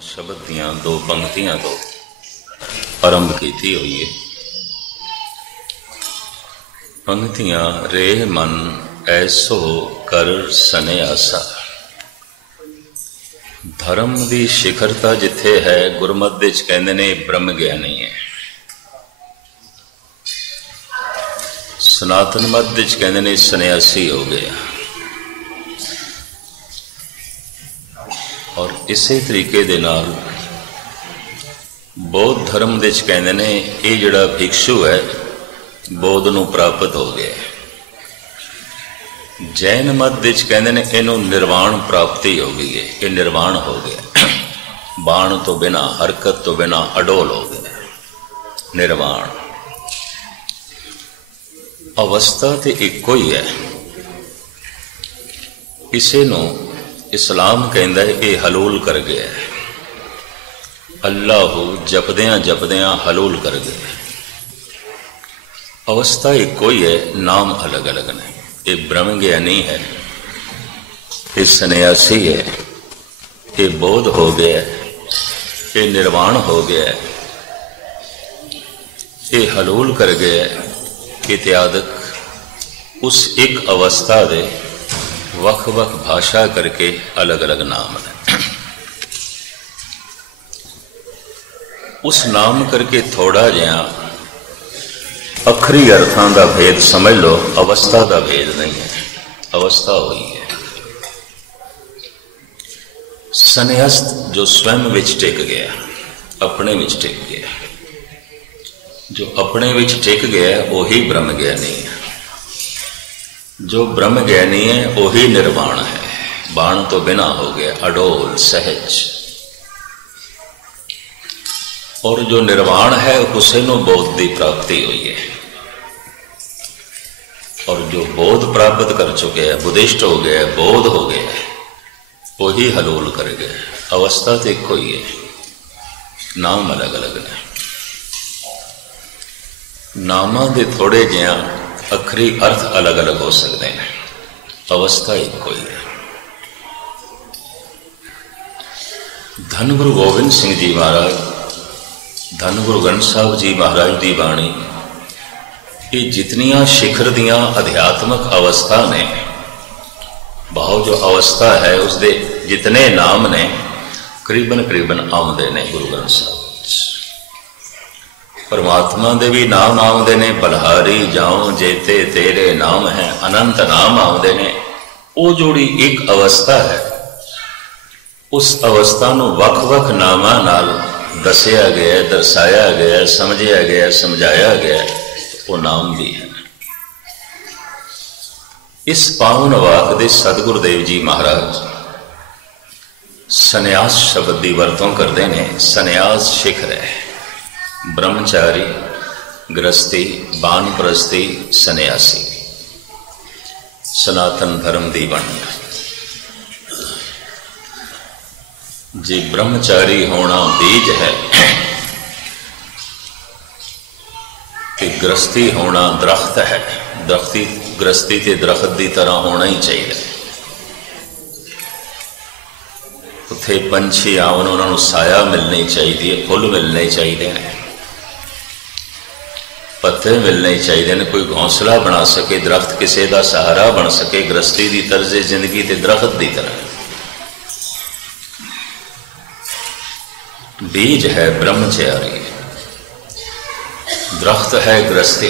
शब्द दियां दो पंक्तियां तो आरंभ की हुई है। पंक्तियां रे मन ऐसो कर सन्यासा। धर्म की शिखरता जिथे है गुरमत विच कहंदे ने ब्रह्म ज्ञानी है। सनातन मत विच कहंदे ने सन्यासी हो गया। और इसे तरीके दे नाल बौद्ध धर्म दे च कहंदे ने ये जिहड़ा भिक्षु है बौद्ध नूं प्राप्त हो गया। जैन मत दे च कहंदे ने इहनूं निर्वाण प्राप्ति हो गई है, ये निर्वाण हो गया। बाण तो बिना हरकत तो बिना अडोल हो गया निर्वाण। अवस्था तो इको ही है। इसे नूं इस्लाम कहंदा है ये हलूल कर गया है। अल्लाह जपदियां जपदियां हलूल कर गया। अवस्था एक कोई है, नाम अलग अलग ने। ये ब्रह्म ज्ञानी है, ये सन्यासी है, ये बोध हो गया है, ये निर्वाण हो गया है, ये हलूल कर गया है। इत्यादक उस एक अवस्था दे वख वख भाषा करके अलग अलग नाम है। उस नाम करके थोड़ा जिहा अखरी अर्थां का भेद समझ लो, अवस्था का भेद नहीं है। अवस्था हुई है सन्यास्त जो स्वयं विच टिक गया, अपने विच टिक गया। जो अपने विच टिक गया वही ब्रह्म ज्ञानी है। जो ब्रह्म ज्ञानी है वही निर्वाण है। बाण तो बिना हो गया, अडोल सहज। और जो निर्वाण है उसे नो बोध की प्राप्ति हुई है। और जो बोध प्राप्त कर चुके हैं, बुद्धिस्ट हो गया, बोध हो गया, वही हलूल कर गया। अवस्था तो एक ही है, नाम अलग अलग ने। नामा के थोड़े जिहा अखरी अर्थ अलग अलग हो सकते हैं, अवस्था एक कोई है। धन गुरु गोबिंद सिंह जी महाराज, धन गुरु ग्रंथ साहब जी महाराज की बाणी, ये जितनियां शिखर दियां अध्यात्मक अवस्था ने, भाव जो अवस्था है उसके जितने नाम ने करीबन करीबन आमदे ने गुरु ग्रंथ साहब। परमात्मा दे भी नाम आउंदे ने, बलहारी जाऊं जेते तेरे नाम है, अनंत नाम आउंदे ने। वो जोड़ी एक अवस्था है, उस अवस्था नूं वख वख नामां नाल दसिया गया, दर्शाया गया, समझिया गया, समझाया गया। वो नाम भी है। इस पावन वाक दे सतगुरुदेव जी महाराज सन्यास शब्द की वरतों करते हैं। सन्यास शिखर है। ब्रह्मचारी, गृहस्थी, बानप्रस्ती, सन्यासी, सनातन धर्म की वंड। जी ब्रह्मचारी होना बीज है, कि गृहस्थी होना दरख्त है। दरख्ती गृहस्थी के दरख्त की तरह होना ही चाहिए। उत्थे पंछी आवन, उन्होंने साया मिलनी चाहिए, फुल मिलने चाहिए, पत्ते मिलने चाहिए, कोई घोंसला बना सके, दरख्त किसी का सहारा बन सके। गृहस्थी की तर्ज जिंदगी ते दरख्त की तरह। बीज है ब्रह्मचारी, दरख्त है गृहस्थी,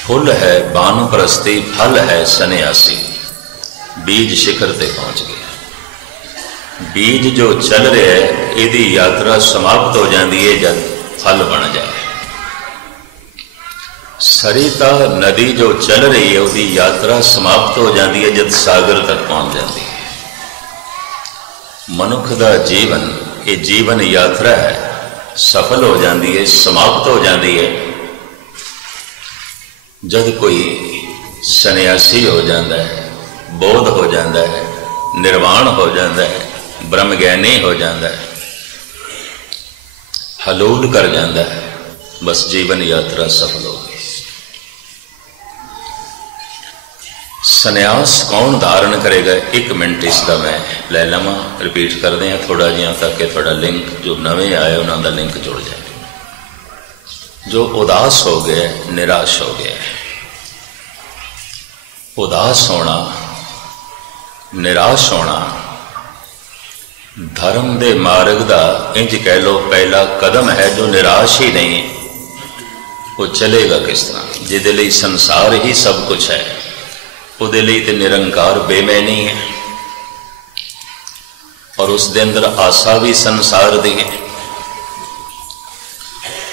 फुल है बानप्रस्ती, फल है सन्यासी। बीज शिखर ते पहुंच गया। बीज जो चल रहा है, यदि यात्रा समाप्त हो जाती है जब फल बन जाए। सरिता नदी जो चल रही है, उसकी यात्रा समाप्त हो जाती है जब सागर तक पहुंच जाती है। मनुख का जीवन, ये जीवन यात्रा है, सफल हो जाती है, समाप्त हो जाती है जब कोई सन्यासी हो जाता है, बोध हो जाता है, निर्वाण हो जाता है, ब्रह्म ज्ञानी हो जाता है, हलूल कर जाता है। बस जीवन यात्रा सफल हो गई। संन्यास कौन धारण करेगा? 1 मिनट इसका मैं लै लवां, रिपीट करते हैं थोड़ा जिहा ताकि थोड़ा लिंक जो नवे आए उन्होंने लिंक जुड़ जाए। जो उदास हो गए, निराश हो गया, उदास होना, निराश होना धर्म दे मार्ग का इंज कह लो पहला कदम है। जो निराश ही नहीं वो चलेगा किस तरह? जिहदे लई संसार ही सब कुछ है, उहदे लई ते निरंकार बेमैनी है, और उसके अंदर आशा भी संसार दी है,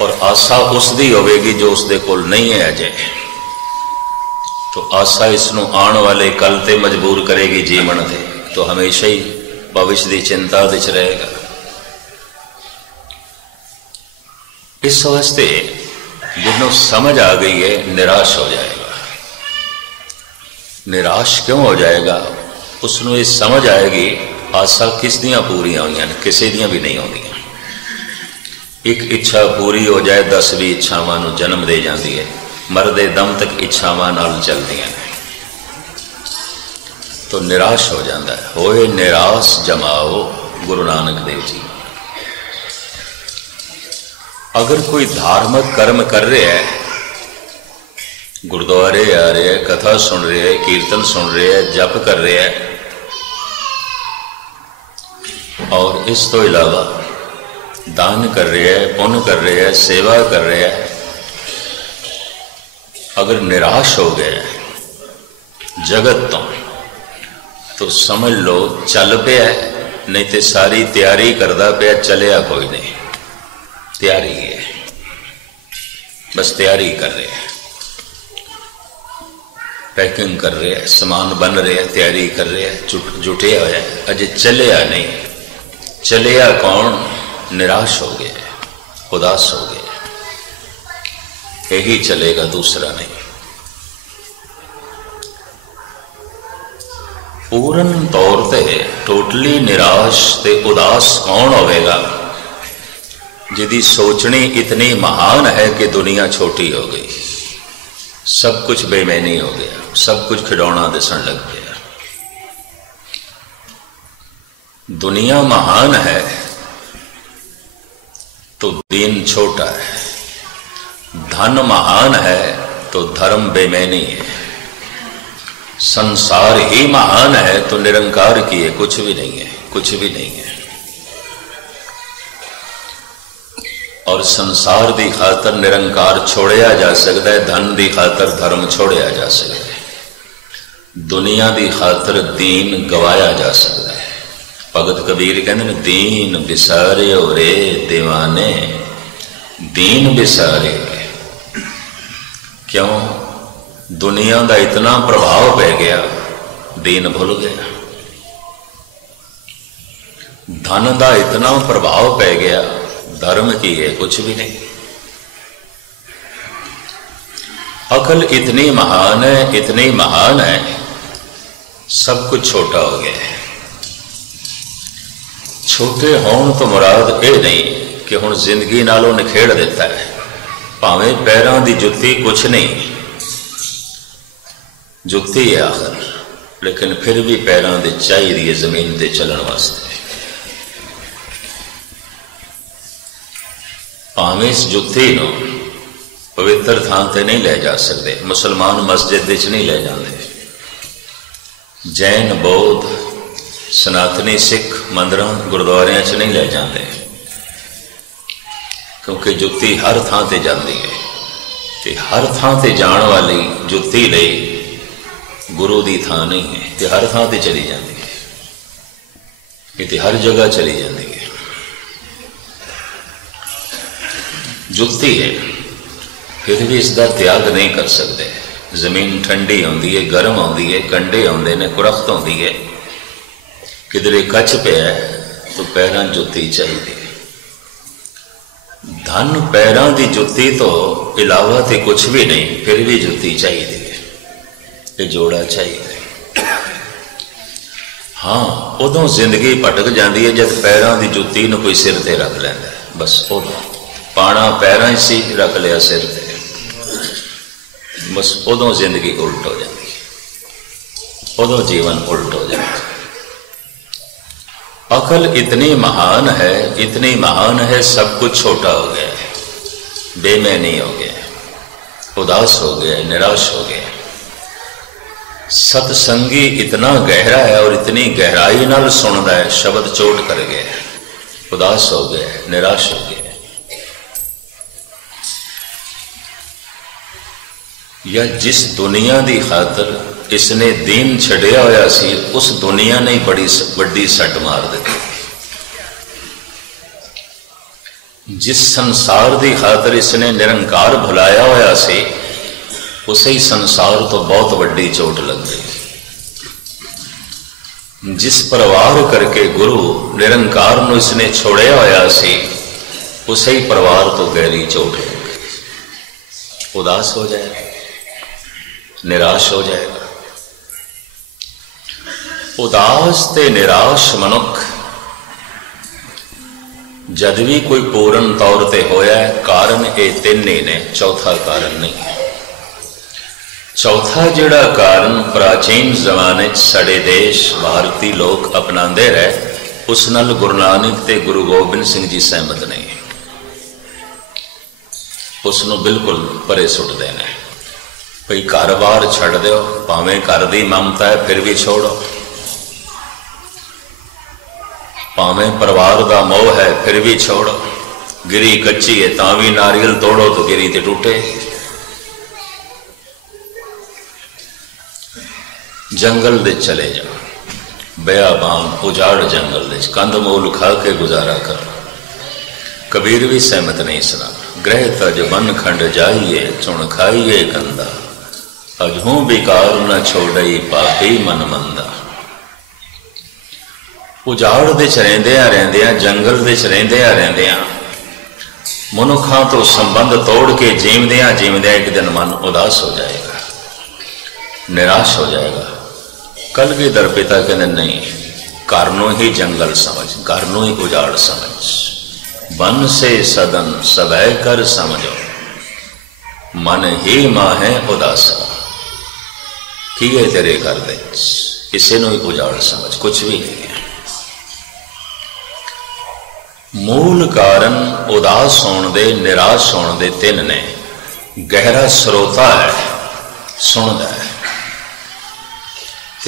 और आशा उसकी होगी जो उसके कोल नहीं है अजे। तो आशा इसनों आने वाले कल ते मजबूर करेगी जीवन थे, तो हमेशा ही भविष्य की चिंता विच रहेगा। इस वास्ते जिन्हों समझ आ गई है निराश हो जाएगा। निराश क्यों हो जाएगा? उसनों ये समझ आएगी आशा किस दियां पूरियां हुई हैं, किसी दियां भी नहीं होंदियां। एक इच्छा पूरी हो जाए 10 भी इच्छावां नूं जन्म दे जाती है, मरदे दम तक इच्छावां नाल चलदियां ने, तो निराश हो जाता है। होए निराश जमाओ, गुरु नानक देव जी। अगर कोई धार्मिक कर्म कर रहा है, गुरुद्वारे आ रहे है, कथा सुन रहे है, कीर्तन सुन रहे है, जप कर रहे है, और इस तो इलावा दान कर रहे हैं, पुण्य कर रहे हैं, सेवा कर रहे हैं, अगर निराश हो गए जगत तो समझ लो चल पिया, नहीं तो सारी तैयारी करता पिया, चलिया कोई नहीं। तैयारी है, बस तैयारी कर रहे हैं, पैकिंग कर रहे हैं, सामान बन रहे हैं, तैयारी कर रहे हैं, जुटिया होया, अजे चलिया नहीं। चलिया कौन? निराश हो गए, उदास हो गए, यही चलेगा, दूसरा नहीं। पूर्ण तौर पे टोटली निराश ते उदास कौन होवेगा? जिहदी सोचनी इतनी महान है कि दुनिया छोटी हो गई, सब कुछ बेमैनी हो गया, सब कुछ खिलौना दिसन लग गया। दुनिया महान है तो दीन छोटा है, धन महान है तो धर्म बेमैनी है, संसार ही महान है तो निरंकार की है, कुछ भी नहीं है, कुछ भी नहीं है। और संसार की खातर निरंकार छोड़िया जा सकता है, धन की खातर धर्म छोड़िया जा सकता है, दुनिया की खातर दीन गवाया जा सकता है। भगत कबीर कहते हैं दीन बिसारियो रे दीवाने, दीन बिसारे। क्यों? दुनिया का इतना प्रभाव पै गया, दीन भूल गया। धन का इतना प्रभाव पै गया, धर्म की है कुछ भी नहीं। अकल इतनी महान है, इतनी महान है, सब कुछ छोटा हो गया है। छोटे होने तो मुराद ये नहीं कि हुण जिंदगी नालों निखेड़ देता है, भावें पैरों की जुत्ती कुछ नहीं, जुत्ती है आखिर, लेकिन फिर भी पैरों की चाहिए जमीन पर चलने वास्ते। भावें इस जुत्ती नूं पवित्र थां ते नहीं ले जा सकते, मुसलमान मस्जिद विच नहीं ले जाते, जैन बौद्ध सनातनी सिख मंदिरों गुरुद्वारियां च नहीं ले जाते, क्योंकि जुत्ती हर थां ते जाती है, ते हर थां ते जाण वाली जुत्ती लई गुरु दी थां नहीं है, ते हर थां ते चली जाती है, ये ते हर जगह चली जाती है। जुत्ती है, फिर भी इसका त्याग नहीं कर सकते। जमीन ठंडी आती है, गर्म आती है, कंडे आते हैं, कुरख्त आती है, किधरे कच पे है तो पैरों जुत्ती चाहिए। धन पैरों की जुत्ती तो इलावा तो कुछ भी नहीं, फिर भी जुत्ती चाहिए, ये जोड़ा चाहिए। हाँ, उदों जिंदगी भटक जाती है जब पैरों की जुत्ती नूं कोई सिर ते रख लैंदा है, बस उदों पाना पैरों ही सी, रख लिया सिर ते, बस उदों जिंदगी उल्ट हो जाती है। उदो जीवन उल्ट हो जाएगा। अकल इतनी महान है, इतनी महान है, सब कुछ छोटा हो गया है, बेमैनी हो गया, उदास हो गया, निराश हो गया। सत्संगी इतना गहरा है और इतनी गहराई नाल सुनता है, शब्द चोट कर गया, उदास हो गया, निराश हो गया। या जिस दुनिया की खातर इसने दीन छड़िया होया सी, उस दुनिया ने बड़ी वड्डी सट मार दी। जिस संसार की खातर इसने निरंकार भुलाया होया सी, उसे ही संसार तो बहुत वड्डी चोट लग गई। जिस परिवार करके गुरु निरंकार को इसने छोड़िया होया सी, उसे ही परिवार तो गहरी चोट लग गई। उदास हो जाएगा, निराश हो जाएगा। उदास ते निराश मनुख जद भी कोई पूर्ण तौर पर होया है, कारण ये तीन ही ने, चौथा कारण नहीं है। चौथा जिहड़ा कारण प्राचीन जमाने साडे देश भारती लोग अपनाते रहे, उस नाल गुरु नानक ते गुरु गोबिंद सिंह जी सहमत नहीं, उसनों बिल्कुल परे सुटते हैं। भाई घर बार छड़ दो, भावें घर की ममता है फिर भी छोड़ो, भावें परिवार का मोह है फिर भी छोड़ो, गिरी कच्ची है तां भी नारियल तोड़ो तो गिरी ते टूटे। जंगल दे चले जाओ, बयाबान उजाड़ जंगल दे कंध मूल खा के गुजारा करो। कबीर भी सहमत नहीं सुना, ग्रह तज बन खंड जाइए, चुन खाइए कंदा, अजहू बेकार न छोड़ई पापी मन मंदा। उजाड़ दे रहंदिया जंगल दे रहंदिया मनुखा तो संबंध तोड़ के जीवदिया जीवदिया एक दिन मन उदास हो जाएगा, निराश हो जाएगा। कलगीधर पिता कहते नहीं, घर नूं ही जंगल समझ, घर नूं ही उजाड़ समझ, बन से सदन सबै कर समझो, मन ही माहे उदासा। की है तेरे घर दे, इसे नूं ही उजाड़ समझ, कुछ भी नहीं है। मूल कारण उदास होने दे, निराश होने दे तीन ने। गहरा स्रोता है, सुनता है,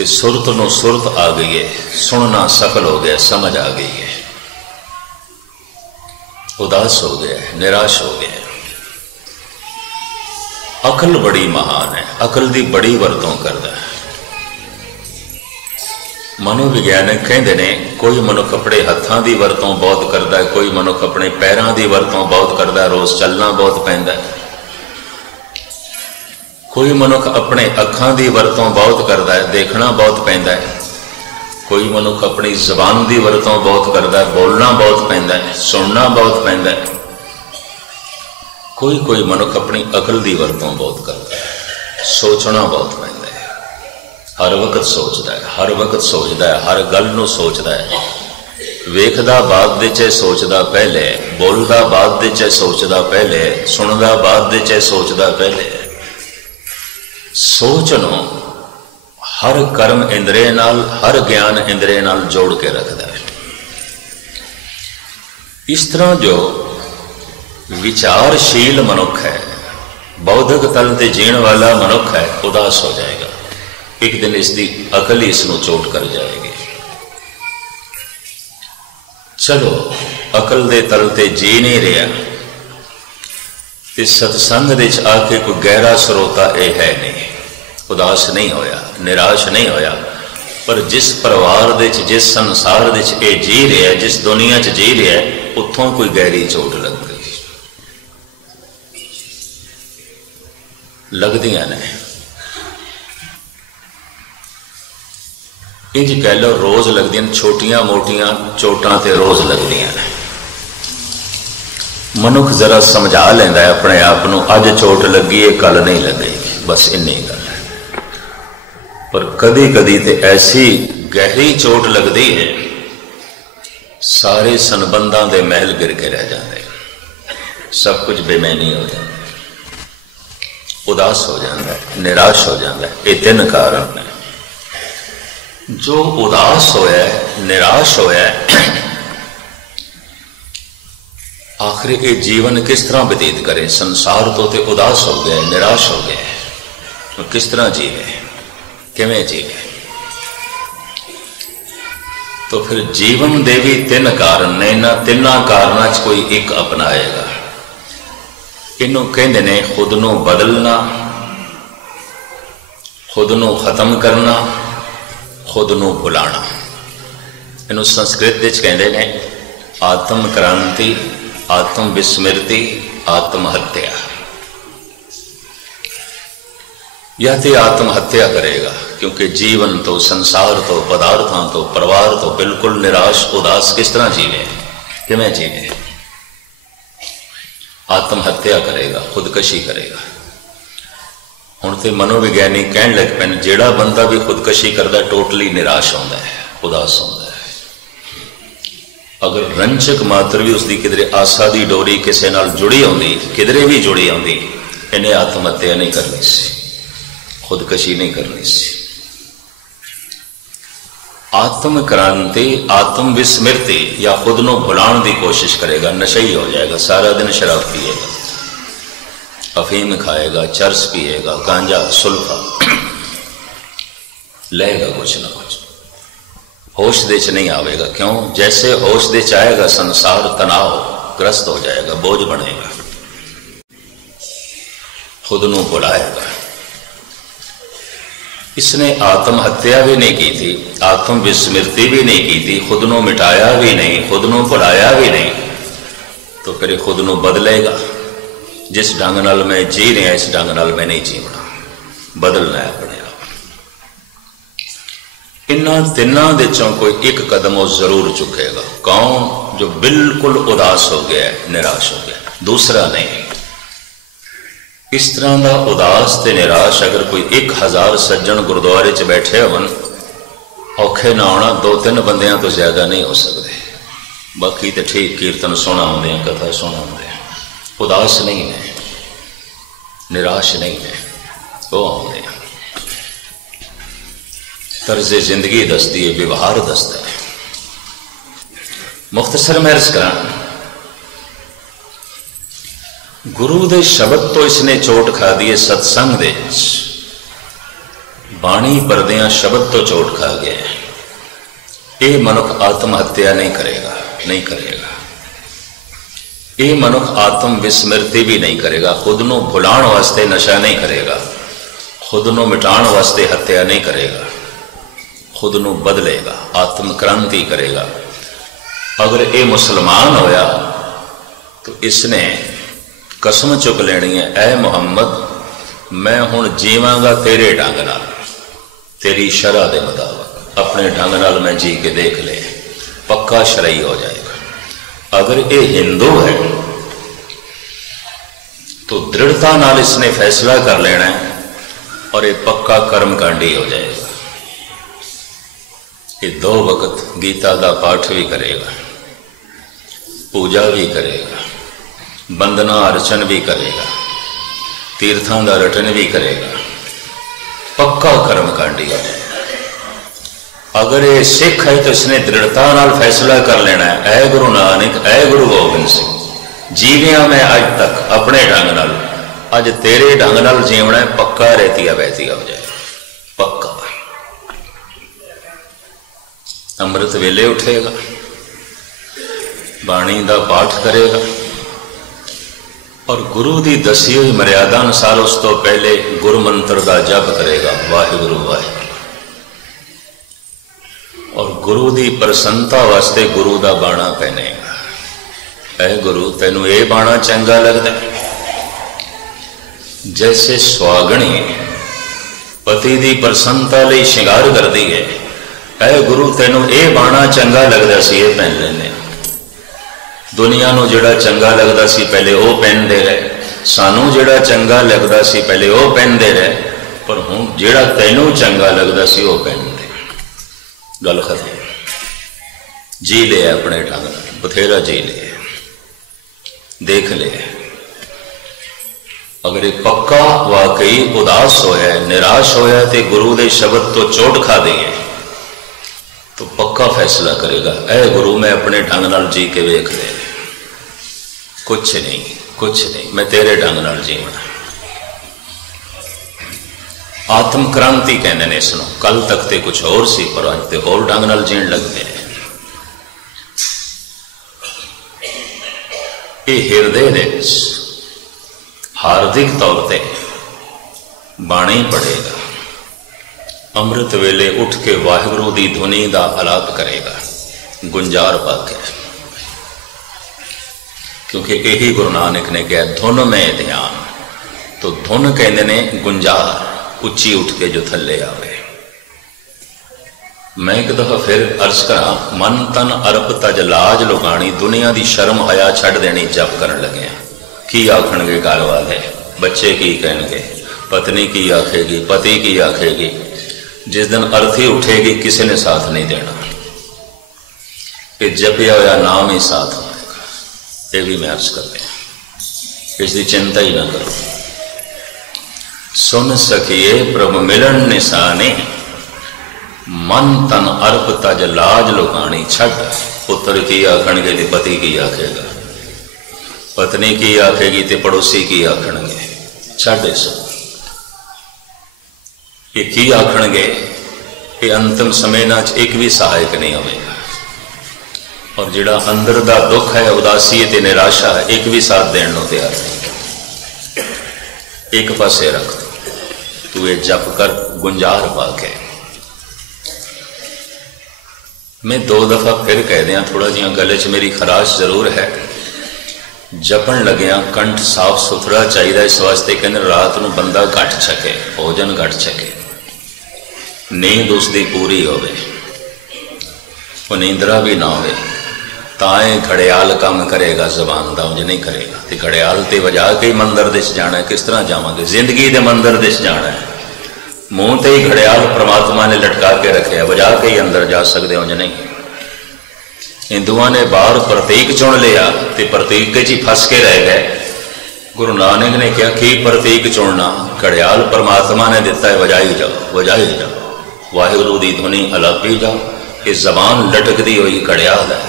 सुरत नो सुरत आ गई है, सुनना सफल हो गया, समझ आ गई है, उदास हो गया, निराश हो गया। अकल बड़ी महान है, अकल की बड़ी वरतों करता है। मनोविज्ञानक कहते ने, कोई मनुख अपने हथों की वरतों बहुत करता है, कोई मनुख अपने पैरों की वरतों बहुत करता है, रोज चलना बहुत पैंदा है। कोई मनुख अपने अखां की वरतों बहुत करता है, देखना बहुत पैंदा है। कोई मनुख अपनी जबान की वरतों बहुत करता है, बोलना बहुत पैंदा है, सुनना बहुत पैंदा है। कोई मनुख अपनी अकल की वरतों बहुत करता है, सोचना बहुत पैंदा है। हर वक्त सोचता है, हर वक्त सोचता है, हर गल नूं सोचता है। वेखदा बाद दे च सोचदा पहले, बोलदा बाद दे च सोचदा पहले, सुनदा बाद दे च सोचदा पहले। सोच नो हर कर्म इंद्रिय नाल, हर ज्ञान इंद्रिय नाल जोड़ के रखता है। इस तरह जो विचारशील मनुख है, बौद्धिक तल ते जीण वाला मनुख है, उदास हो जाएगा। एक दिन इसकी अकल ही इसनों चोट कर जाएगी। चलो अकल दे तल ते जी नहीं रहा, इस सत्संग दे आके कोई गहरा स्रोता यह है नहीं, उदास नहीं होया, निराश नहीं होया। पर जिस परिवार दे, जिस संसार दे ये जी रहा, जिस दुनिया च जी रहा, उत्थों कोई गहरी चोट लग गई, लगदियां ने। इंज कह लो रोज लगदियां, छोटियां मोटियां चोटां ते रोज लगदियां ने। मनुख जरा समझा लेंदा है अपने आप को, अज चोट लगी है कल नहीं लगेगी, बस इन्नी गल है। पर कदी कदी तो ऐसी गहरी चोट लगती है, सारे संबंधां दे महल गिर के रह जाते, सब कुछ बेमैनी हो जाता, उदास हो जाता है, निराश हो जाता है। ये तीन कारण है। जो उदास होया, निराश होया, आखिर ये जीवन किस तरह व्यतीत करे? संसार तो उदास हो गया, निराश हो गया, तो किस तरह जीवे, किवें जीवे? तो फिर जीवन दे भी तीन कारण ने, इन्हां तिन्हां कारणों च कोई एक अपनाएगा। इनू कहते ने खुद नू बदलना, खुद नू खत्म करना, खुद नू भुलाना। इनू संस्कृत कहते ने आत्म क्रांति, आत्म विस्मृति, आत्महत्या। या तो आत्महत्या करेगा क्योंकि जीवन तो, संसार तो, पदार्थों तो, परिवार तो बिल्कुल निराश उदास किस तरह जीवे, किवें जीवे? आत्महत्या करेगा, खुदकशी करेगा। हुण तो मनोविज्ञानी कहन लग पे जेड़ा बंदा भी खुदकशी करता टोटली निराश होंदा है, उदास होंदा है। अगर रंचक मात्र भी उसकी किधरे आशा की डोरी किसी नाल जुड़ी आती, किधरे भी जुड़ी आती, इन्हें आत्महत्या नहीं करनी सी, खुदकशी नहीं करनी सी। आत्म क्रांति, आत्म विस्मृति या खुद को भुलाने की कोशिश करेगा, नशई हो जाएगा, सारा दिन शराब पिएगा, अफीम खाएगा, चरस पिएगा, गांजा, सुल्फा लेगा, कुछ ना कुछ होश दे च नहीं आवेगा। क्यों? जैसे होश दे च आएगा संसार तनाव ग्रस्त हो जाएगा, बोझ बनेगा, खुद को भुलाएगा। इसने आत्महत्या भी नहीं की थी, आत्म विस्मृति भी नहीं की थी, खुद को मिटाया भी नहीं, खुद को भुलाया भी नहीं, तो फिर खुद को बदलेगा। जिस ढंग नाल मैं जी रहा इस ढंग नाल मैं नहीं जीवना, बदलना है अपने आप। इन्हां तिन्हां दे चों कोई एक कदम वो जरूर चुकेगा। कौन? जो बिल्कुल उदास हो गया है, निराश हो गया, दूसरा नहीं। इस तरह का उदास ते निराश अगर कोई 1000 सज्जन गुरुद्वारे च बैठे होवन, औखे ना आना 2-3 बंदियां तो ज्यादा नहीं हो सकते। बाकी तो ठीक कीर्तन सुना आते हैं, कथा सुना आते हैं, उदास नहीं है, निराश नहीं है, वो आते हैं। तर्ज जिंदगी दसती है, व्यवहार दसता है। मुख्तसर मैं अर्ज करा, गुरु दे शब्द तो इसने चोट खा दी है, सत्संग दे बाणी परदियां शब्द तो चोट खा गया है। ये मनुख आत्महत्या नहीं करेगा, नहीं करेगा। ये मनुख आत्म विस्मृति भी नहीं करेगा, खुद को भुलाण वास्ते नशा नहीं करेगा, खुद को मिटाण वास्ते हत्या नहीं करेगा, खुद को बदलेगा, आत्म क्रांति करेगा। अगर ये मुसलमान होया तो इसने कसम चुक लेनी है, ऐ मुहम्मद मैं हुण जीवांगा तेरे ढंग नाल, तेरी शरह दे मुताबिक, अपने ढंग नाल मैं जी के देख ले, पक्का शरई हो जाएगा। अगर ये हिंदू है तो दृढ़ता नाल इसने फैसला कर लेना है और ये पक्का कर्मकांडी हो जाएगा। ये 2 वक्त गीता का पाठ भी करेगा, पूजा भी करेगा, वंदना अर्चन भी करेगा, तीर्थों का रटन भी करेगा, पक्का कर्मकांडी हो जाएगा। अगर ये सिख है तो इसने दृढ़ता नाल फैसला कर लेना है, ऐ गुरु नानक, ऐ गुरु गोबिंद सिंह, जीविया मैं अज तक अपने ढंग नाल, अज तेरे ढंग नाल जीवना है, पक्का रहतिया बहतिया हो जाए, पक्का। अमृत वेले उठेगा, बाणी का पाठ करेगा और गुरु की दसी हुई मर्यादा अनुसार उस तो पहले गुरु मंत्र का जप करेगा, वाहिगुरु वाहिगुरू। और गुरु की प्रसन्नता वास्ते गुरु का बाणा पहनेगा, ऐ गुरु तेनू ये बाणा चंगा लगता है। जैसे सुहागणी पति की प्रसन्नता लई श्रृंगार करती है, ऐ गुरु तेनू ये बाणा चंगा लगता सी, ये पहन लेने। दुनिया नू जिहड़ा चंगा लगता सी पहले वो पहनते रहे, सानू जिहड़ा चंगा लगता सी पहले वो पहनते रहे, पर हुण जिहड़ा तैनू चंगा लगता सी वो पहनते। गल खत्म। जी ले अपने ढंग नाल, बथेरा जी ले, देख ले। अगर ये पक्का वाकई उदास होया, निराश होया तो गुरु के शब्द तो चोट खा दी है, तो पक्का फैसला करेगा, ऐ गुरु मैं अपने ढंग नाल जी के वेख ले, कुछ नहीं कुछ नहीं, मैं तेरे ढंग नाल जीवना। आत्म क्रांति कहते ने इसनों। कल तक तो कुछ और सी, पर अज तो होर ढंग नाल जीण लगते हैं। ये हिरदे दे हार्दिक तौर पर बाणी पढ़ेगा, अमृत वेले उठ के वाहिगुरु दी धुनी दा आलाप करेगा, गुंजार पाके, क्योंकि यही गुरु नानक ने कहा धुन में ध्यान। तो धुन कहते ने गुंजार, उच्ची उठ के जो थले आवे। मैं एक दफा फिर अर्ज करा, मन तन अर्प तज लाज लुगानी, दुनिया की शर्म हया छड़ देनी जप करन लगे। की आखणगे घर वाले, बच्चे की कहणगे, पत्नी की आखेगी, पति की आखेगी। जिस दिन अर्थी उठेगी किसी ने साथ नहीं देना, ये जपिया हुआ नाम ही साथ होगा। ये भी मैं अर्ज कर दिया, इसकी चिंता ही ना करो। सुन सकिए प्रभु मिलन निशाने, मन तन अर्प तज लाज लुकानी। छड़ पुत्र की आखणगे तो पति की आखेगा, पत्नी की आखेगी तो पड़ोसी की आखणगे। छड़ सो ये की आखणगे, ये अंतिम समय ना एक भी सहायक नहीं होगा। और जिहड़ा अंदर दा दुख है, उदासी ते निराशा है, एक भी साथ देने को तैयार नहीं। एक पासे रख दो, तू ये जप कर गुंजार पाके। मैं दो दफा फिर कह दिया, थोड़ा जिहा गले च मेरी खराश जरूर है। जपन लग्या कंठ साफ सुथरा चाहिए, इस वास्ते कहते रात को बंदा घट छके, भोजन घट छके, नींद उसकी पूरी होवे, नींदरा भी ना होवे, ताए घड़ियाल काम करेगा, जबान का उंज नहीं करेगा। तो घड़ियाल तो वजा के ही मंदिर दिस जाना है, किस तरह जावांगे? जिंदगी के मंदिर दिस जाना है, मुंह ते ही घड़ियाल परमात्मा ने लटका के रखे, वजा के ही अंदर जा सकते, उंज नहीं। हिंदुओं ने बाहर प्रतीक चुन लिया, तो प्रतीक च ही फस के रह गए। गुरु नानक ने कहा कि प्रतीक चुनना, घड़ियाल परमात्मा ने दिता है, वजाई जाओ वजाई जाओ, वाहिगुरु दी धुनी अलापी जाओ। ये जबान लटकती हुई घड़ियाल है,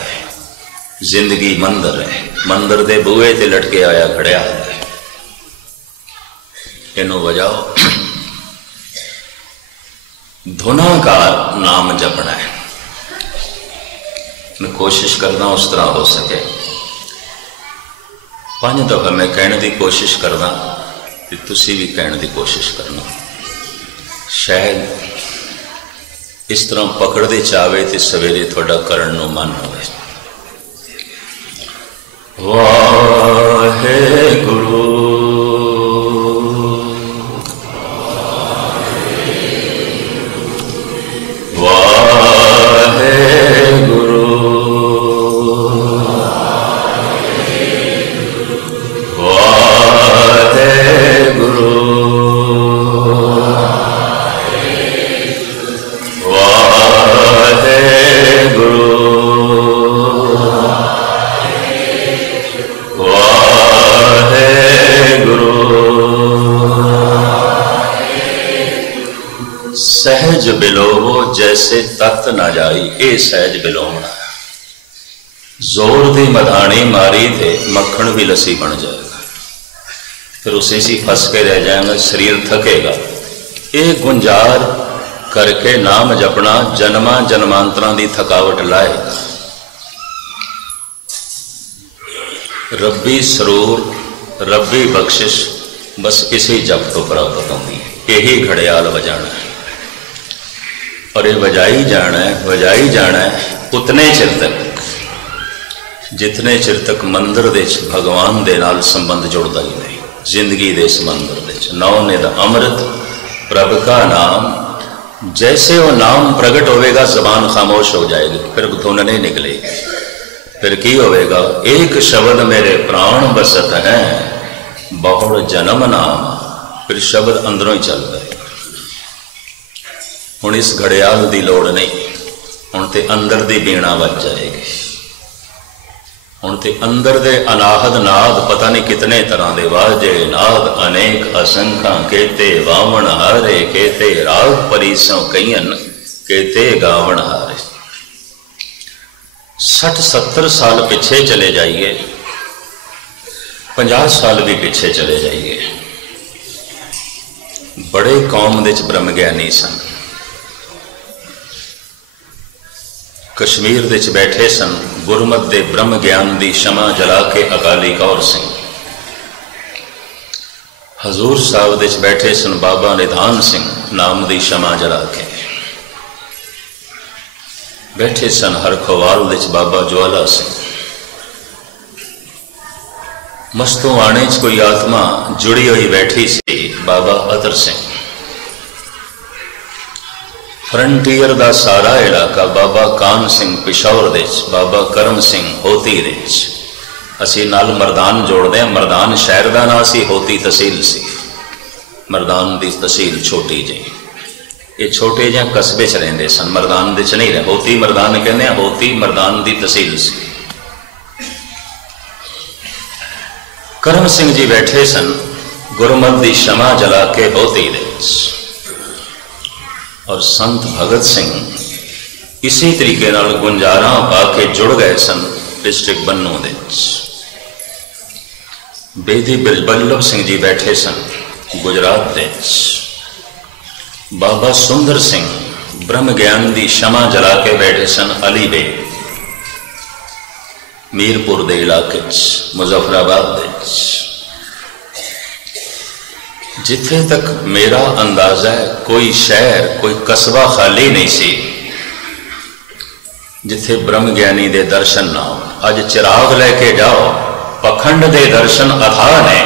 जिंदगी मंदिर है, मंदिर के बूहे ते लटके आया घड़ियाल है, इनू वजाओ। धुना का नाम जपना है। मैं कोशिश करना उस तरह हो सके। 5 दफा मैं कहने की कोशिश करना, तो तुसी भी कहने की कोशिश करना। शायद इस तरह पकड़ते चावे तो सवेरे थोड़ा करन नूं मन होवे। वाहेगुरु सहज बिलोवो जैसे तख्त ना जाई, ये सहज बिलोवना। जोर दी मधानी मारी थे मक्खन भी लस्सी बन जाएगा, फिर उसे सी फंस के रह जाएगा, शरीर थकेगा। ये गुंजार करके नाम जपना जन्मा जन्मांतरा की थकावट लाएगा। रब्बी सरूर रब्बी बख्शिश बस इसी जप तो प्राप्त होती है। यही घड़ियाल बजाना है और ये बजाई जाना है, बजाई जाना है उतने चिर तक जितने चिर तक मंदिर दे भगवान दे नाल संबंध जुड़ता ही नहीं। जिंदगी दे इस मंदिर दे नौ ने दा अमृत प्रभ का नाम, जैसे वो नाम प्रगट होवेगा जबान खामोश हो जाएगी, फिर धुन नहीं निकलेगी। फिर की होवेगा? एक शब्द मेरे प्राण बसत है, बहुड़ जन्म नाम। फिर शब्द अंदरों ही चल गए। हुण इस घड़ियाल की लोड़ नहीं, हुण ते अंदर दी बीणा बज जाएगी। हुण ते अंदर दे अनाहद नाद पता नहीं कितने तरह दे वाजे नाद अनेक असंख्या, केते वावण हारे केते राग परीसों कईयन केते गावण हारे। 60-70 साल पिछे चले जाइए, 50 साल भी पिछे चले जाइए, बड़े कौम दे ब्रह्म ज्ञानी सन। कश्मीर दे बैठे सन गुरमत दे ब्रह्म ज्ञान दी शमा जला के अकाली कौर सिंह। हजूर साहब दे बैठे सन बाबा निधान सिंह नाम दी शमा जला के। बैठे सन हरखोवाल दे बाबा ज्वाला सिंह। मस्तों आने च कोई आत्मा जुड़ी हुई बैठी सी बाबा अतर सिंह। फ्रंटियर दा सारा इलाका बाबा कान सिंह पिशौर दे, बाबा करम सिंह होती दे। असी नाल मरदान जोड़ते हैं। मरदान शहर का ना सी, होती तहसील सी। मरदान की तहसील छोटी जी, ये छोटे जहाँ कस्बे च रहिंदे सन, मरदान दे च नहीं रहे। होती मरदान कहते हैं, होती मरदान की तहसील सी। करम सिंह जी बैठे सन गुरमत की शमा जला के होती दे। और संत भगत सिंह इसी तरीके नाल गुंजारा पा के जुड़ गए सन डिस्ट्रिक्ट बन्नू दे। बेदी बल्लभ सिंह जी बैठे सन गुजरात दे। बाबा सुंदर सिंह ब्रह्म ज्ञान की शमा जला के बैठे सन अली बे, मीरपुर दे इलाके मुजफ्फराबाद दे। जिथे तक मेरा अंदाजा है कोई शहर कोई कस्बा खाली नहीं सी जिथे ब्रह्म ज्ञानी दे दर्शन ना हो। अज चिराग लेके जाओ, पखंड दे दर्शन अथाह ने,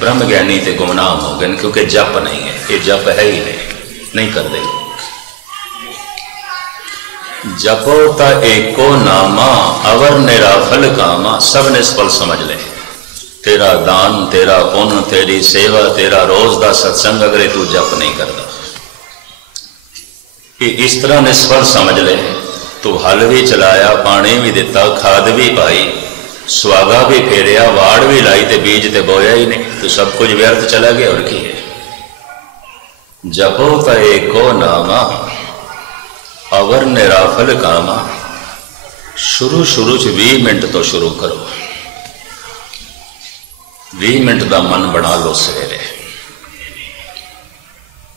ब्रह्म ज्ञानी ते गुमनाम हो गए, क्योंकि जप नहीं है। ये जप है ही नहीं करते। जपो ता एको नामा अवर निराफल कामा, सब निष्फल समझ ले। तेरा दान, तेरा पुण्य, तेरी सेवा, तेरा रोज का सत्संग अगर तू जप नहीं करता, कि इस तरह निष्फल समझ ले। तू हल भी चलाया, पानी भी दिता, खाद भी पाई, सुहागा भी फेरिया, वाड़ भी लाई, ते बीज ते बोया ही नहीं, तो सब कुछ व्यर्थ चला गया। और की है? जपो ता एको नामा अवर निराफल कामा। शुरू शुरू च 20 मिनट तो शुरू करो। 20 मिनट का मन बना लो सवेरे,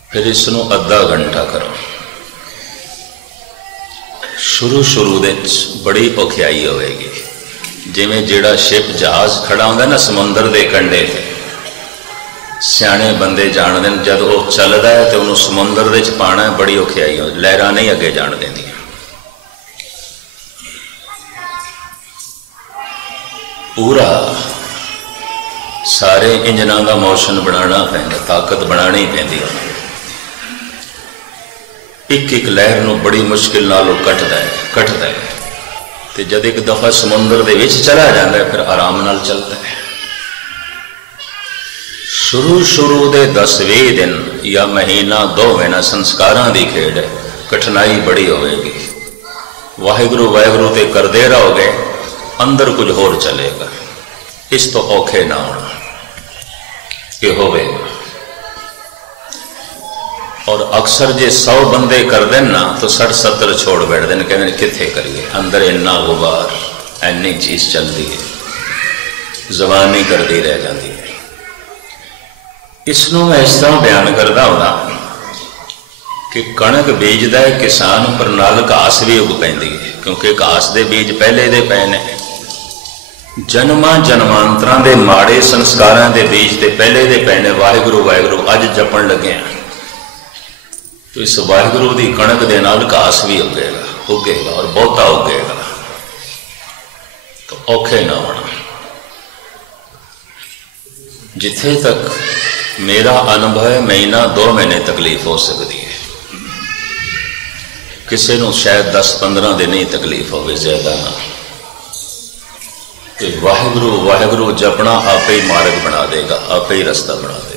फिर इसनों अद्धा घंटा करो। शुरू शुरू दे बड़ी औखियाई होएगी। जिमें जेड़ा शिप जहाज खड़ा होंदा ना समुंदर के कंढे ते, सियाने बंदे जानते हैं जब वह चलता है तो उन्होंने समुंदर दे पाना है, बड़ी औखियाई हो, लहरां नहीं अगे जान देंदियां। पूरा सारे इंजनों का मोशन बनाना पैंदा, ताकत बनानी पैंदी। एक एक लहर नूं बड़ी मुश्किल नाल कटदा है ते जब एक दफा समुंदर दे विच चला जाता है फिर आराम नाल चलता है। शुरू शुरू दे 10-20 दिन या महीना 2 महीना संस्कारां दी खेड है, कठिनाई बड़ी होगी। वाहिगुरु वाहिगुरु ते करदे रहोगे, अंदर कुछ होर चलेगा। इस तो औखे ना होना कि होवेगा। और अक्सर जे 100 बंदे कर दें ना तो 60-70 छोड़ बैठ दें, कहते किथे करिए, अंदर इन्ना गुबार, इन्नी चीज चलती है, जबानी करती रह जाती है। इसनों मैं इस तरह बयान करता होना कि कणक बीजदा है किसान, पर नाल घास भी उग पैंदी है, क्योंकि घास के बीज पहले दे पए ने। जन्मां जन्मांतरां दे माड़े संस्कारां दे बीज ते पहले दे पए ने। वाहिगुरु वाहिगुरु अज जपण लगे हैं तो इस वाहिगुरु की कणक दे नाल घास भी उगेगा और बहुता उगेगा। तो औखे ना होना। जिथे तक मेरा अनुभव है, महीना 2 महीने तकलीफ हो सकती है, किसी को शायद 10-15 दिन ही तकलीफ हो, ज्यादा ना। तो वाहिगुरु वाहिगुरु जपना आपे ही मार्ग बना देगा, आपे ही रास्ता बना देगा।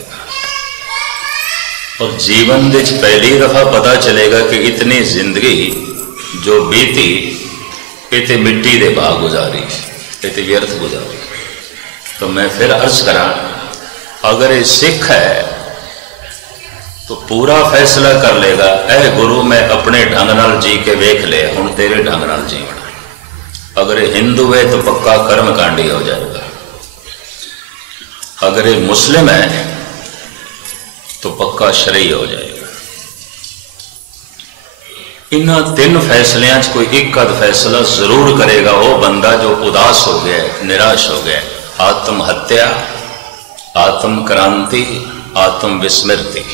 और जीवन में पहली दफा पता चलेगा कि इतनी जिंदगी जो बीती इतने मिट्टी के भाव गुजारी, इतने व्यर्थ गुजारी। तो मैं फिर अर्ज करा, अगर ये सिख है तो पूरा फैसला कर लेगा, ऐ गुरु मैं अपने ढंग नाल जी के वेख ले, हुण तेरे ढंग नाल जीवना। अगर ये हिंदू है तो पक्का कर्मकांडी हो जाएगा, अगर ये मुस्लिम है तो पक्का शरई हो जाएगा। इन्हां तीन फैसलियां कोई एक आध फैसला जरूर करेगा वो बंदा जो उदास हो गया, निराश हो गया। आत्महत्या, आत्म क्रांति, आत्म विस्मृति,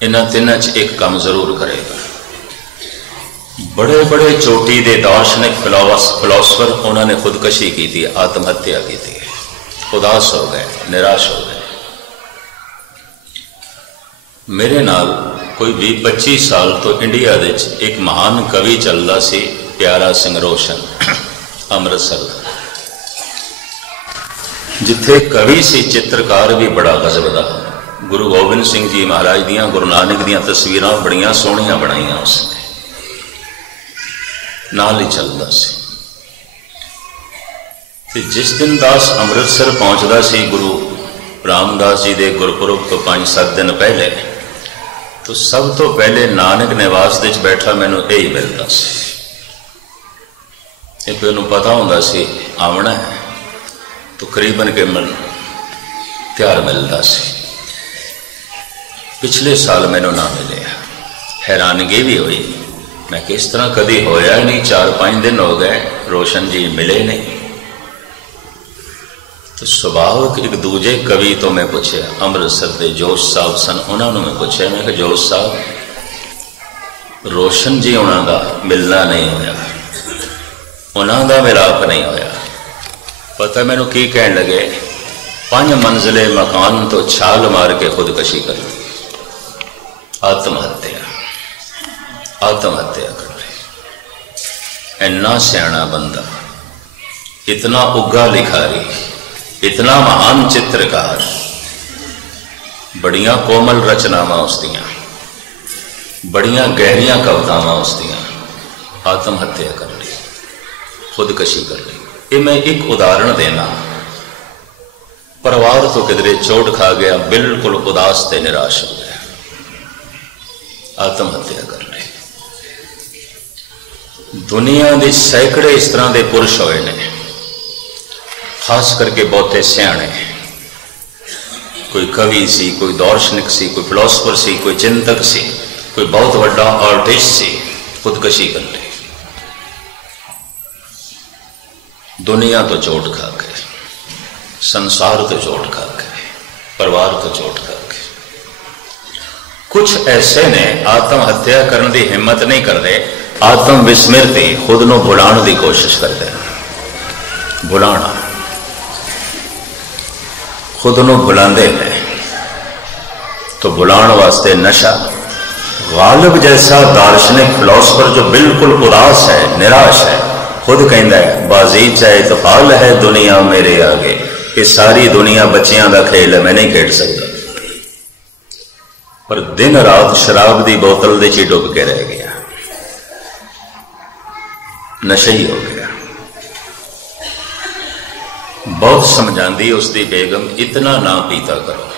इन्हां तीनों च एक काम जरूर करेगा। बड़े बड़े चोटी दे दार्शनिक फिलोसफर उन्होंने खुदकशी की थी, आत्महत्या की थी, उदास हो गए, निराश हो गए। मेरे नाल कोई 20-25 साल तो इंडिया दे एक महान कवि चलता सी, प्यारा सिंह रोशन, अमृतसर, जिथे कवि सी चित्रकार भी बड़ा गजब दा। गुरु गोबिंद सिंह जी महाराज दियां, गुरु नानक दियां तस्वीरां बड़ियां सोहणियां बनाईयां उसने, नाल ही चलता सी। जिस दिन दास अमृतसर पहुंचता सी गुरु रामदास जी के गुरपुरब तो 5-7 दिन पहले, तो सब तो पहले नानक निवास विच बैठा मैनू यही मिलता सी। फिर पता होंदा सी आना है, तो करीबन के मन त्यार मिलता सी। पिछले साल मैनू ना मिले, हैरानगी भी हुई, मैं किस तरह कभी होया नहीं, 4-5 दिन हो गए रोशन जी मिले नहीं। तो स्वाभाविक एक दूजे कवि तो मैं पूछे, अमृतसर के जोश साहब सन, उन्होंने मैं पूछे, मैं कि जोश साहब रोशन जी उन्हों का मिलना नहीं होया, उन्हों का मिलाप नहीं होया। पता मैनू की कहन लगे, 5 मंजिले मकान तो छाल मार के खुदकशी कर ली, आत्महत्या, आत्महत्या कर ली। इन्ना सियाना बंदा, इतना उग्गा लिखारी, इतना महान चित्रकार, बड़ियां कोमल रचनावां उसदियां, बड़ियां गहरियां कवितावां उसदियां, आत्महत्या कर ली, खुदकशी कर ली। ये मैं एक उदाहरण देना, परिवार तो किधरे चोट खा गया, बिल्कुल उदास ते निराश हो गया, आत्महत्या कर ली। दुनिया के सैकड़े इस तरह के पुरुष होए ने, खास करके बहुते सियाणे, कोई कवि सी, कोई दार्शनिक सी, कोई फिलोसफर सी, कोई चिंतक सी, कोई बहुत बड़ा आर्टिस्ट सी, खुदकशी कर ली। दुनिया तो चोट खा के, संसार तो चोट खा के, परिवार तो चोट खा के। कुछ ऐसे ने आत्महत्या करने की हिम्मत नहीं करते, आत्म विस्मृति, खुद को भुलाने की कोशिश करते हैं। भुलाना, खुद को भुलाते हैं तो भुलाण वास्ते नशा। गालिब जैसा दार्शनिक फिलोसफर जो बिल्कुल उदास है, निराश है, खुद कहता है बाजी चाहे तो हाल है दुनिया मेरे आगे, ये सारी दुनिया बच्चियां का खेल है, मैं नहीं खेल सकता। पर दिन रात शराब की बोतल दे च डुब के रह गया, नशई हो गया। बहुत समझाती उसकी बेगम, इतना ना पीता करो,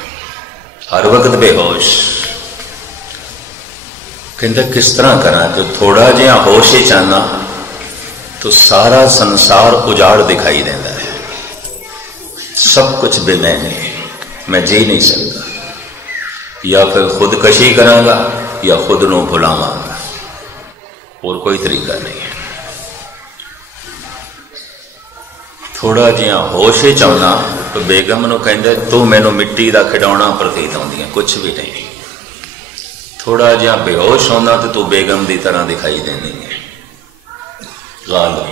हर वक्त बेहोश। कहते किस तरह करा, जो थोड़ा जिहा होश ही चाहना तो सारा संसार उजाड़ दिखाई देता है, सब कुछ बेमैनी, मैं जी नहीं सकता, या फिर खुदकशी करांगा या खुद को भुलावांगा, और कोई तरीका नहीं है। थोड़ा जिहा होश ही चाहना तो बेगम नूं कहंदे तू मैनू मिट्टी का खिडौना प्रतीत होंदी है, कुछ भी नहीं। थोड़ा जिहा बेहोश होना तो तू बेगम की तरह दिखाई देनी है। गालिब,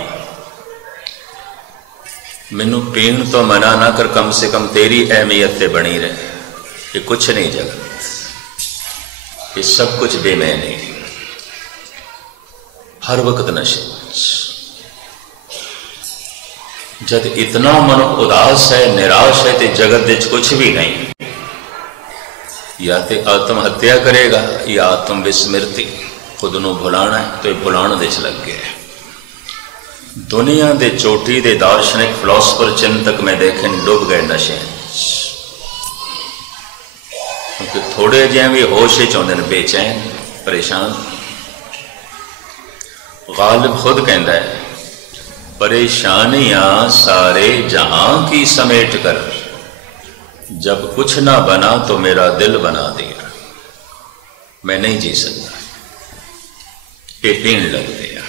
मैनू पीण तो मना ना कर, कम से कम तेरी अहमियत ते बनी रहे। ये कुछ नहीं जगत, ये सब कुछ बेमैनी, हर वक्त नशे। जब इतना मन उदास है, निराश है, तो जगत विच कुछ भी नहीं, या तो आत्महत्या करेगा या आत्म विस्मृति, खुद को भुलाना है तो भुलाने विच लग गया। दुनिया के चोटी के दार्शनिक फिलोसफर चिंतक में देखे डूब गए नशे, क्योंकि थोड़े जिहे भी होश ही चाहते हैं, बेचैन परेशान। गालिब खुद कहता है, परेशानियां सारे जहां की समेट कर, जब कुछ ना बना तो मेरा दिल बना दिया। मैं नहीं जी सकता। ये पीण लगते हैं,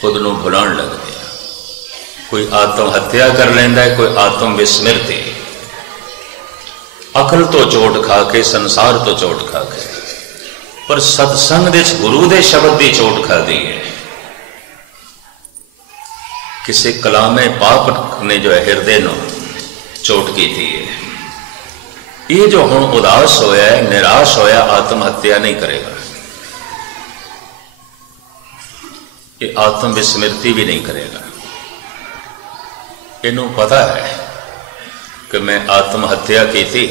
खुद नूं भुलाण लगते हैं। कोई आत्म हत्या कर लेंदा है, कोई आत्म विस्मृति, अकल तो चोट खा के, संसार तो चोट खा के, पर सत्संग दे गुरु दे शब्द की चोट खा दी है। किसी कलामे पाक ने जो है हृदय नूं चोट की थी है। ये जो हुण उदास होया है, निराश होया, आत्महत्या नहीं करेगा। ये आत्म विस्मृति भी नहीं करेगा। इनू पता है कि मैं आत्महत्या की थी,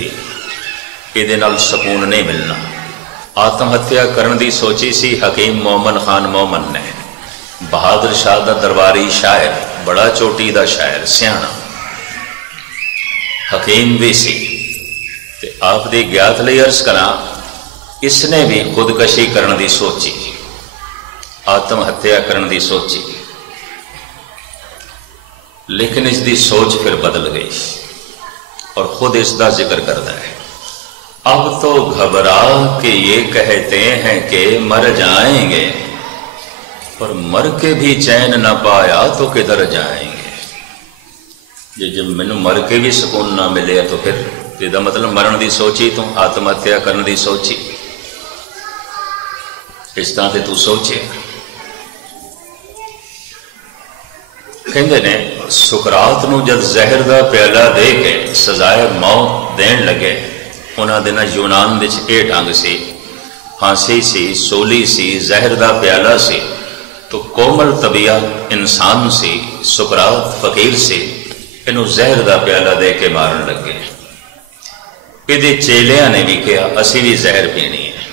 ये नाल सकून नहीं मिलना। आत्महत्या करने की सोची सी हकीम मोमन खान मोमन ने, बहादुर शाह दा दरबारी शायर, बड़ा चोटी दा शायर, सियाणा हकीम भी सी। ते आप दी ज्ञात लई अर्ज करा, इसने भी खुदकशी करने की सोची, आत्महत्या करने की सोची, लेकिन इसकी सोच फिर बदल गई और खुद इसका जिक्र करता है। अब तो घबरा के ये कहते हैं कि मर जाएंगे, पर मर के भी चैन न पाया तो किधर जाएंगे। जे जब मैनू मर के भी सुकून ना मिले तो फिर इसका मतलब मरण की सोची, तू आत्महत्या करने की सोची, इस तरह से तू सोचे। कहते ने सुकरात नूं जब जहर का प्याला दे के सजाए मौत देन लगे, उन्होंने दिना यूनान विच ये ढंग से फांसी सी, सोली सी, जहर का प्याला से, तो कोमल तबिया इंसान से, सुकरात फकीर से, इनू जहर का प्याला दे के मारन लगे। ये चेलिया ने भी कहा असी भी जहर पीनी है।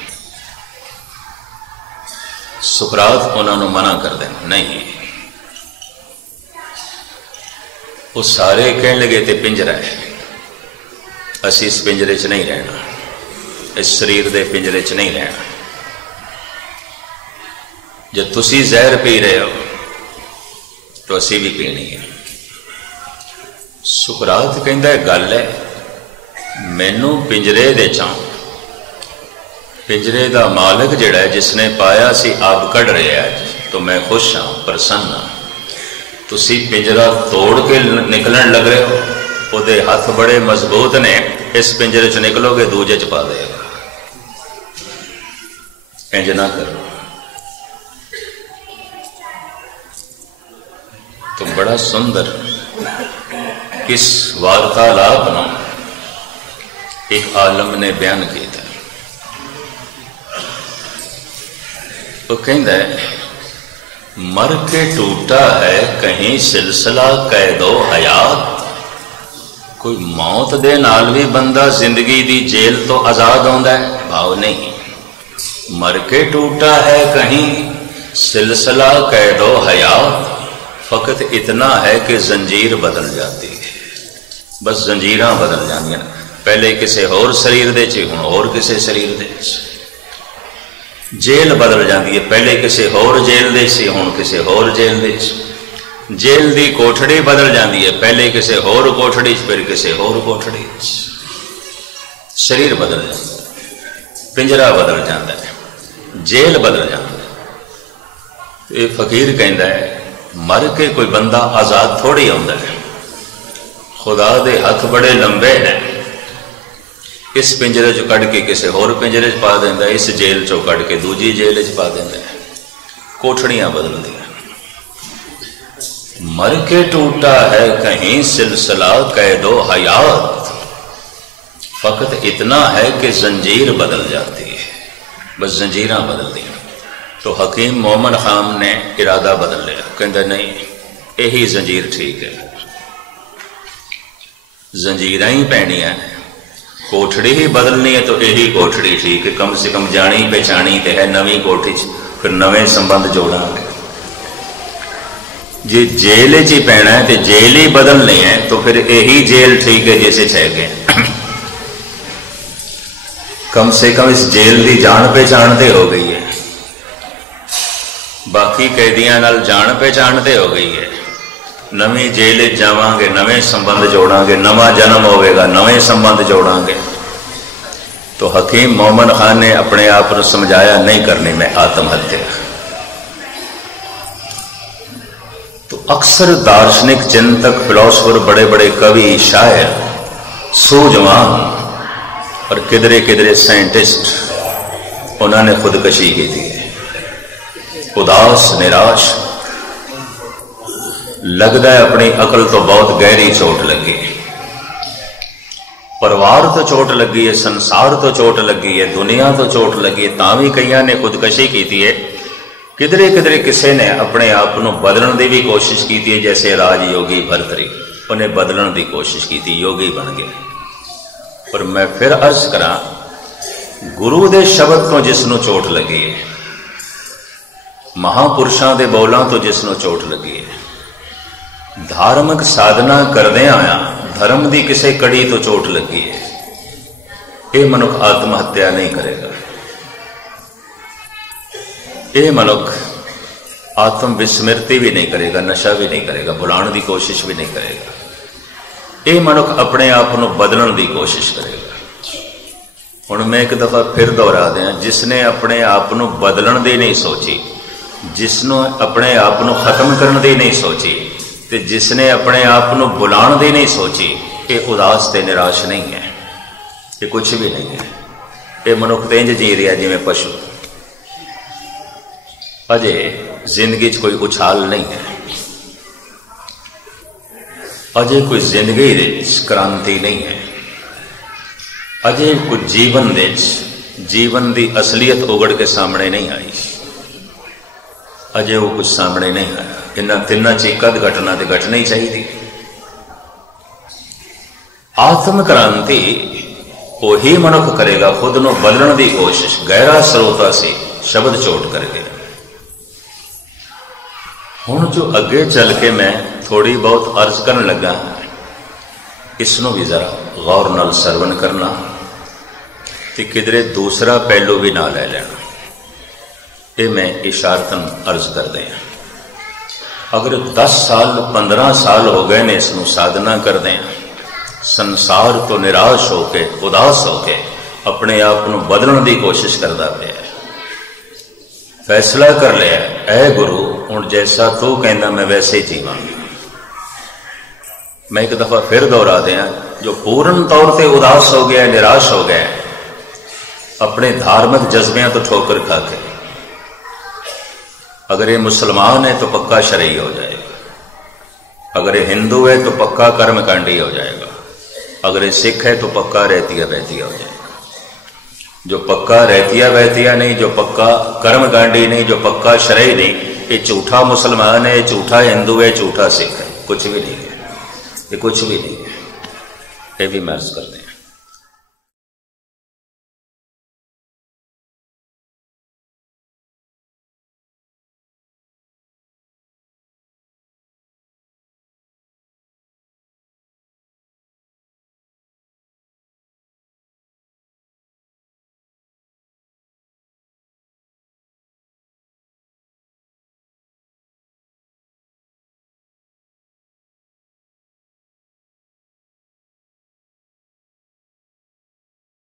सुकरात उन्होंने मना कर देना, नहीं। वो सारे कह लगे ते पिंजरा है, असी इस पिंजरे च नहीं रहना, इस शरीर के पिंजरे च नहीं रहना। जब तुसी जहर पी रहे हो तो असी भी पीनी है। सुकरात कहता है गल है, मैनू पिंजरे दे चां, पिंजरे का मालिक जिहड़ा है जिसने पाया सी आप कढ़ रहे अज, तो मैं खुश हाँ, प्रसन्न हाँ। तुसी पिंजरा तोड़ के निकलन लग रहे हो, उहदे हाथ बड़े मजबूत ने, इस पिंजरे च निकलोगे दूजे च पा देगा। इंज ना करो। तो बड़ा सुंदर इस वार्तालाप में एक आलम ने बयान किया। वो कहता है, मर के टूटा है कहीं सिलसिला कैदो हयात। कोई मौत दे नाल भी बंदा जिंदगी दी जेल तो आजाद होंदा है, भाव नहीं। मर के टूटा है कहीं सिलसिला कैदो हयात, फकत इतना है कि जंजीर बदल जाती है। बस जंजीरां बदल जांदियां, पहले किसी होर शरीर दे च, हुण होर किसी शरीर दे च। जेल बदल जाती है, पहले किसी होर जेल दे सी, हुण किसी होर जेल दे च। जेल दी कोठड़ी बदल जाती है, पहले किसी होर कोठड़ी च, फिर किसी होर कोठड़ी च। शरीर बदल जाता है, पिंजरा बदल जाता है, जेल बदल जाता है। ये फकीर कहता है, मर के कोई बंदा आजाद थोड़ी होंदा है। खुदा दे हाथ बड़े लंबे हैं, इस पिंजरे चो कढ़ के किसी होर पिंजरे च पा देंदा, इस जेल चो कढ़ के दूजी जेल च पा देंदा। कोठड़ियां बदलदियां। मर के टूटा है कहीं सिलसिला कैदो हयात, फकत इतना है कि जंजीर बदल जाती है। बस जंजीरां बदलती हैं। तो हकीम मोमन खान ने इरादा बदल लिया, कहते नहीं, यही जंजीर ठीक है, जंजीरां ही पैनियां हैं। कोठड़ी ही बदलनी है तो यही कोठड़ी ठीक है, कम से कम जानी पहचानी तो है नवी कोठी, फिर नवे संबंध जोड़ांगे। जे जेल च ही पैना है तो जेल ही बदलनी है, तो फिर यही जेल ठीक है जैसे छह गए। कम से कम इस जेल की जान पहचान तो हो गई है। बाकी कैदियां नाल जान पहचान ते हो गई है। नवी जेल जावांगे, नवे संबंध जोड़ांगे, नवा जन्म होवेगा, नवे संबंध जोड़ांगे। तो हकीम मोमन खान ने अपने आप को समझाया, नहीं करनी मैं आत्महत्या। तो अक्सर दार्शनिक, चिंतक, फिलोसफर, बड़े बड़े कवि, शायर, सूझवान और किधरे किधरे साइंटिस्ट, उन्होंने खुदकशी की थी। उदास, निराश, लगता है अपनी अकल तो बहुत गहरी चोट लगी। परिवार तो चोट लगी है, संसार तो चोट लगी है, दुनिया तो चोट लगी है, तां कई ने खुदकशी की है। किधरे किधरे किसी ने अपने आप को बदलने की भी कोशिश की है, जैसे राजयोगी भरतरी, उन्हें बदलने की कोशिश की थी, योगी बन गए। पर मैं फिर अर्ज करा, गुरु दे शब्द तो जिसनों चोट लगी है, महापुरुषों के बोलों तो जिसनों चोट लगी है, धार्मिक साधना करदे आया धर्म की किसी कड़ी तो चोट लगी है, ये मनुख आत्महत्या नहीं करेगा। ये मनुख आत्म विस्मृति भी नहीं करेगा, नशा भी नहीं करेगा, भुलाने की कोशिश भी नहीं करेगा। ये मनुख अपने आप को बदलने की कोशिश करेगा। हुण मैं एक दफा फिर दोहरा दें, जिसने अपने आप को बदलने की नहीं सोची, जिसनों अपने आप को खत्म करने की नहीं सोची, ते जिसने अपने आप को बुलाने की नहीं सोची, ये उदास ते निराश नहीं है, ये कुछ भी नहीं है। ये मनुख इंज जी रहा जिवें पशु। अजे जिंदगी च कोई उछाल नहीं है, अजे कोई जिंदगी क्रांति नहीं है, अजे कुछ जीवन की असलियत उगड़ के सामने नहीं आई, अजे वो कुछ सामने नहीं आया। इन्होंने तिना च एक घटना तो घटनी चाहिए। आत्म क्रांति वही मनुख करेगा, खुद को बदलने की कोशिश, गहरा स्रोता से शब्द चोट करके। हुण जो अगे चल के मैं थोड़ी बहुत अर्ज करन लगा, इसनों भी जरा गौर नाल सरवण करना, तो किधरे दूसरा पहलू भी ना ले लेना। ये मैं इशारतन अर्ज कर दें। अगर 10 साल 15 साल हो गए ने इसनों साधना कर दें, संसार तो निराश होके, उदास होके अपने आप को बदलने की कोशिश करता पे, फैसला कर लिया, ऐ गुरु हुण जैसा तू कहना मैं वैसे ही जीवांगा। मैं एक दफा फिर दोहरा दें, जो पूर्ण तौर पर उदास हो गया, निराश हो गया, अपने धार्मिक जज्बियां तो ठोकर खा के, अगर ये मुसलमान है तो पक्का शरई हो जाएगा, अगर ये हिंदू है तो पक्का कर्मकांडी हो जाएगा, अगर ये सिख है तो पक्का रहतिया बहतिया हो जाएगा। जो पक्का रहतिया बहतिया नहीं, जो पक्का कर्मकांडी नहीं, जो पक्का शरई नहीं, ये झूठा मुसलमान है, झूठा हिंदू है, झूठा सिख है, कुछ भी नहीं है, ये कुछ भी नहीं है। ये भी महसूस करते हैं।